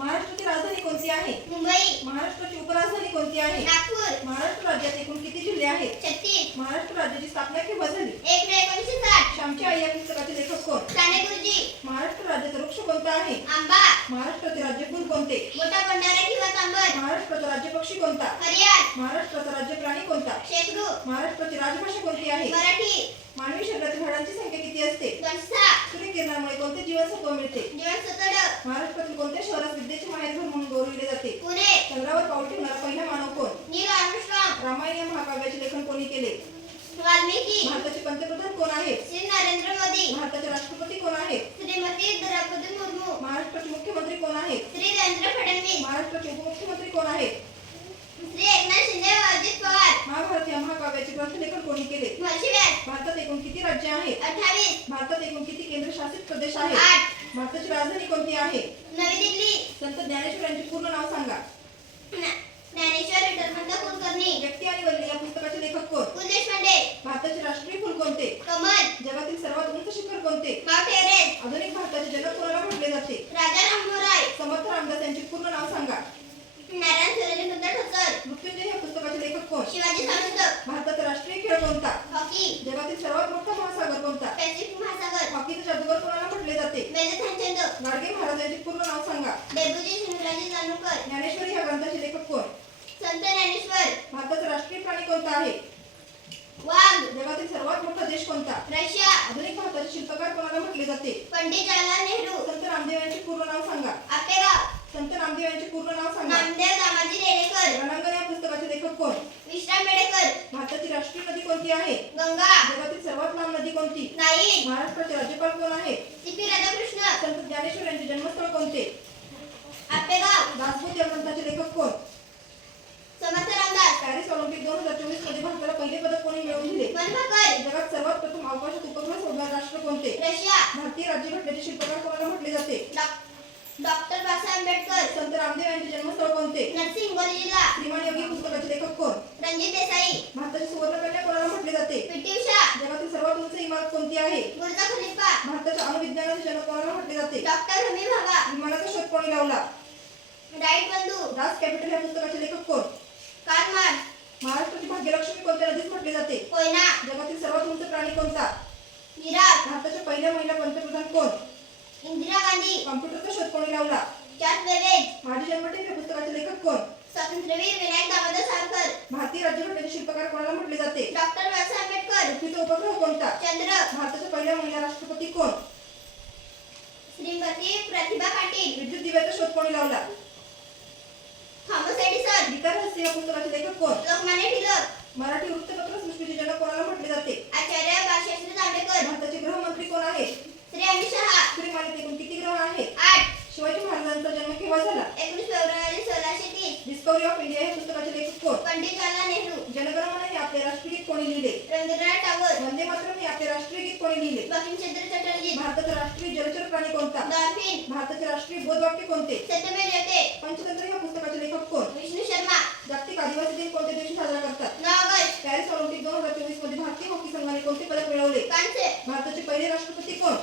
महाराष्ट्राची राजधानी कोणती आहे? मुंबई. महाराष्ट्राची उपराजधानी कोणती आहे? नागपूर. महाराष्ट्र राज्यात एकूण किती जिल्हे आहेत? छत्तीस. महाराष्ट्र राज्याची स्थापना केव्हा झाली? एक मे एकोणीसशे साठ. श्यामची आई या पुस्तकाचे लेखक कोण? साने गुरुजी महाराष्ट्र राज्याचा वृक्ष कोणता आहे? आंबा. महाराष्ट्राचे राज्यफूल कोणते? मोठा बंडारा किंवा तांबर महाराष्ट्राचा राज्य पक्षी कोणता? हरियाण महाराष्ट्राचा राज्य प्राणी कोणता? शेकडू महाराष्ट्राची राजभाषा कोणती आहे? मराठी. मानवी शरीरातील हाडांची संख्या किती असते? सूर्यकिरणामुळे कोणते जीवनसत्व मिळते? जीवनसत्वड महाराष्ट्रातील कोणत्या विद्येचे माहेरघर म्हणून गौरविले जाते. चंद्रावर पाऊल ठेवणारा पहिला मानव कोण? रामायण या महाकाव्याचे लेखन कोणी केले? भारताचे पंतप्रधान कोण आहेत? श्री नरेंद्र मोदी. भारताचे राष्ट्रपती कोण आहेत? श्रीमती द्रौपदी मुर्मू. महाराष्ट्राचे मुख्यमंत्री कोण आहेत? श्री देवेंद्र फडणवीस. महाराष्ट्राचे उपमुख्यमंत्री कोण आहेत? श्री एकनाथ शिंदे अजित पवार. महाभारत या महाकाव्याचे ग्रंथलेखन कोणी केले? भारतात एकूण किती राज्य आहेत? अठ्ठावीस. भारतात एकूण किती केंद्रशासित प्रदेश आहेत? आठ. भारताची राजधानी कोणती आहे? नवी दिल्ली संत ज्ञानेश्वर यांचे पूर्ण नाव सांगा. ज्ञा- ज्ञानेश्वर विठ्ठलपंत कुलकर्णी. व्यक्ती आणि वल्ली या पुस्तकाचे लेखक कोण? पु देशपांडे भारताचे राष्ट्रीय फुल कोणते? कमल. जगातील सर्वात उंच शिखर कोणते? Mount Everest. आधुनिक भारताचे जनक कोणाला म्हटले जाते? राजा राममोहन समर्थ रामदास यांचे पूर्ण नाव सांगा. नारायण सूर्यचंद्र ठोसर मृत्युंजय या पुस्तकाचे लेखक कोण? शिवाजी सावंत. भारताचा राष्ट्रीय खेळ कोणता? हॉकी. जगातील सर्वात मोठा महासागर कोणता पॅसिफिक महासागर हॉकीचा जादूगर कोणाला म्हटले जाते मेजर ध्यानचंद गाडगे महाराज यांचे पूर्ण नाव सांगा डेबुजी जानूरकर ज्ञानेश्वरी या ग्रंथाचे लेखक कोण? संत ज्ञानेश्वर. भारताचा राष्ट्रीय प्राणी कोणता आहे? वाघ. जगातील सर्वात मोठा देश कोणता? रशिया. आधुनिक भारताचे शिल्पकार कोणाला म्हटले जाते? पंडित जवाहरलाल नेहरू. संत रामदेव यांचे पूर्ण नाव सांगा. आपेगाव. संत रामदेव यांचे पूर्ण नाव सांगा. नामदेव दामाजी रेडेकर. रणांगण या पुस्तकाचे लेखक कोण? विश्राम बेडेकर भारताची राष्ट्रीय नदी कोणती आहे? गंगा. जगातील सर्वात लांब नदी कोणती? नाईक महाराष्ट्राचे राज्यपाल कोण आहेत सीपी राधाकृष्ण. संत ज्ञानेश्वर यांचे जन्मस्थळ कोणते? आपेगाव दासबोध या ग्रंथाचे लेखक कोण? समर्थ रामदास पॅरिस ऑलिम्पिक दोन हजार चोवीसमध्ये भारताला पहिले पदक कोणी मिळवून दिले? मनभाकर जगात सर्वात प्रथम अवकाशात उपग्रह सोडणारे राष्ट्र कोणते? रशिया। भारतीय राज्यघटनेचे शिल्पकार कोणाला म्हटले जाते? डॉक्टर बाबासाहेब आंबेडकर। संत रामदेव यांचे जन्मस्थळ कोणते? नरसिंह हिंगोली जिल्हा। श्रीमान योगी पुस्तकाचे लेखक कोण? रणजित देसाई। भारताची सुवर्णकन्या कोणाला म्हटले जाते? पीटी उषा। जगातील सर्वात उंच इमारत कोणती आहे? Burj Khalifa. भारताच्या अणुविज्ञानाचे जनक कोणाला म्हटले जाते? डॉक्टर रमी भाभा विमानाचा शोध कोणी लावला? राईट बंधू दास कॅपिटल या पुस्तकाचे लेखक कोण? कार्ल मार्क्स महाराष्ट्राची भाग्यलक्ष्मी कोणत्या नदीत म्हटले जाते? कोयना. जगातील सर्वात उंच प्राणी कोणता? इराक भारताच्या पहिल्या महिला पंतप्रधान कोण? इंदिरा गांधी. कॉम्प्युटरचा शोध कोणी लावला? जॉर्ज बेवेज माझी जन्मठेप या पुस्तकाचे लेखक कोण? स्वातंत्र्यवीर विनायक दामोदर सावरकर. भारतीय राज्यघटनेचे शिल्पकार कोणाला म्हटले जाते? डॉक्टर बाबासाहेब आंबेडकर. पृथ्वीचा उपग्रह कोणता? चंद्र. भारताच्या पहिल्या महिला राष्ट्रपती कोण? श्रीमती प्रतिभा पाटील. विद्युत दिव्याचा शोध कोणी लावला? रहस्य या पुस्तकाचे लेखक कोण? लोकमान्य टिळक मराठी वृत्तपत्र सृष्टीचे जनक कोणाला म्हटले जाते? आचार्य बाळशास्त्री जांभेकर. भारताचे गृहमंत्री कोण आहेत श्री अमित शहा. सूर्यमालेत एकूण किती ग्रह आहेत? आठ. शिवाजी महाराजांचा जन्म केव्हा झाला? एकोणीस फेब्रुवारी सोळाशे तीस. डिस्कवरी ऑफ इंडिया हे पुस्तकाचे लेखक कोण? पंडित जवाहरलाल नेहरू. जनगणमन हे आपले राष्ट्रीय गीत कोणी लिहिले? रवींद्रनाथ टागोर. वंदे मातरम हे आपले राष्ट्रीय गीत कोणी लिहिले? बंकिमचंद्र चटर्जी. भारताचा राष्ट्रीय जलचर प्राणी कोणता? डॉल्फिन. भारताचे राष्ट्रीय बोधवाक्य कोणते? सत्यमेव जयते पंचतंत्र या पुस्तकाचे लेखक कोण विष्णू शर्मा जागतिक आदिवासी दिन कोणत्या दिवशी साजरा करतात नऊ ऑगस्ट पॅरिस ऑलिम्पिक दोन हजार चोवीसमध्ये भारतीय हॉकी संघाने कोणते पदक मिळवले कांसे भारताचे पहिले राष्ट्रपती कोण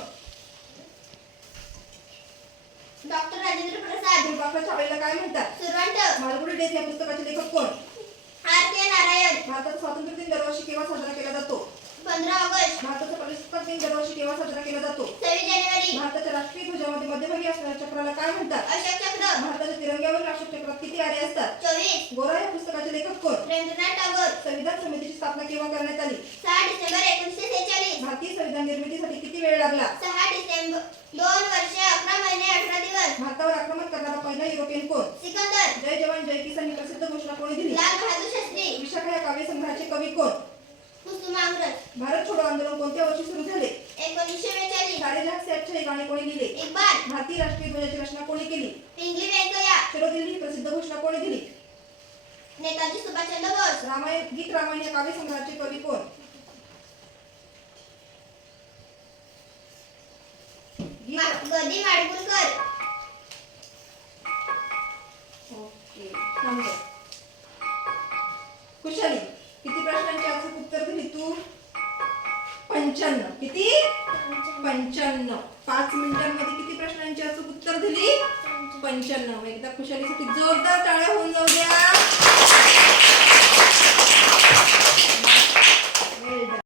डॉक्टर राजेंद्र फुलपाखरा छापेला काय म्हणतात? सुरवंट मालगुडी डेज या पुस्तकाचे लेखक कोण? R K Narayan. भारताचा स्वातंत्र्य दिन दरवर्षी केव्हा साजरा केला जातो? पंधरा ऑगस्ट. भारताचा प्रजासत्ताक दिन दरवर्षी केव्हा साजरा केला जातो? सव्वीस जानेवारी. भारताच्या राष्ट्रीय ध्वजामध्ये मध्यभागी असणाऱ्या चक्राला काय म्हणतात? अशोक चक्र. भारताच्या तिरंग्यावर राष्ट्र चक्रात किती आरे असतात? चोवीस. गोरा या पुस्तकाचे लेखक कोण? रवींद्रनाथ टागोर. संविधान समितीची स्थापना केव्हा करण्यात आली? सहा डिसेंबर एकोणीसशे सेहेचाळीस भारतीय संविधान निर्मितीसाठी किती वेळ लागला? सहा डिसेंबर दोन वर्ष अकरा महिने अठरा दिवस. भारतावर आक्रमण करणारा पहिला युरोपियन कोण? सिकंदर. जय जवान जय किसान ही प्रसिद्ध घोषणा कोणी दिली? लाल बहादूर शास्त्री. विशाखा या काव्यसंग्रहाचे कवी कोण? कुसुमाग्रज भारत छोडो आंदोलन कोणत्या वर्षी सुरू झाले? एकोणीसशे बेचाळीस. साडे जहां से अच्छा हे गाणे कोणी लिहिले? इक्बाल. भारतीय राष्ट्रीय ध्वजाची रचना कोणी केली? पिंगली व्यंकय्या चलो दिल्ली ही प्रसिद्ध घोषणा कोणी दिली? नेताजी सुभाषचंद्र बोस. रामायण गीत रामायण या काव्यसंग्रहाचे कवी कोण? पंच्याण्णव. किती? पंच्याण्णव. पाच मिनिटांमध्ये किती प्रश्नांची अचूक उत्तर दिली? पंच्याण्णव. एकदा खुशालीसाठी जोरदार टाळ्या होऊन जाऊ द्या.